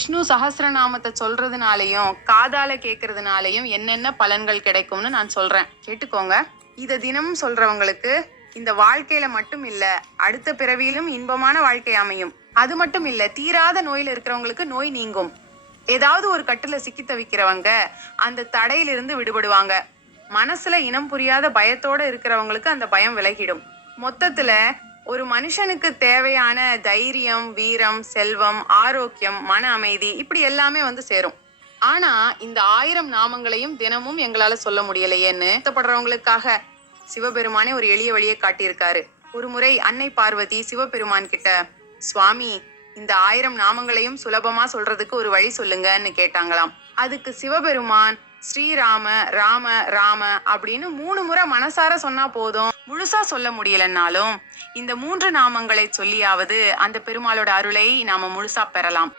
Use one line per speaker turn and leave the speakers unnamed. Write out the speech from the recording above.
விஷ்ணு சஹஸ்ரநாமத்தை சொல்றதுனாலையும் காதால கேட்கறதுனாலையும் என்னென்ன பலன்கள் கிடைக்கும்னு நான் சொல்றேன். கேட்டுக்கோங்க. இத தினமும் சொல்றவங்களுக்கு இந்த வாழ்க்கையில மட்டும் இல்ல அடுத்த பிறவியிலும் இன்பமான வாழ்க்கை அமையும். அது மட்டும் இல்ல தீராத நோயில இருக்கிறவங்களுக்கு நோய் நீங்கும். ஏதாவது ஒரு கட்டுல சிக்கி தவிக்கிறவங்க அந்த தடையிலிருந்து விடுபடுவாங்க. மனசுல இனம் புரியாத பயத்தோட இருக்கிறவங்களுக்கு அந்த பயம் விலகிடும். மொத்தத்துல ஒரு மனுஷனுக்கு தேவையான தைரியம் வீரம் செல்வம் ஆரோக்கியம் மன அமைதி இப்படி எல்லாமே வந்து சேரும். ஆனா இந்த ஆயிரம் நாமங்களையும் தினமும் எங்களால சொல்ல முடியலையேன்னு வருத்தப்படுறவங்களுக்காக சிவபெருமானே ஒரு எளிய வழியை காட்டியிருக்காரு. ஒரு முறை அன்னை பார்வதி சிவபெருமான் கிட்ட சுவாமி இந்த ஆயிரம் நாமங்களையும் சுலபமா சொல்றதுக்கு ஒரு வழி சொல்லுங்கன்னு கேட்டாங்களாம். அதுக்கு சிவபெருமான் ஸ்ரீராம ராம ராம அப்படின்னு மூணு முறை மனசார சொன்னா போதும். முழுசா சொல்ல முடியலன்னாலும் இந்த மூன்று நாமங்களை சொல்லியாவது அந்த பெருமாளோட அருளை நாம முழுசா பெறலாம்.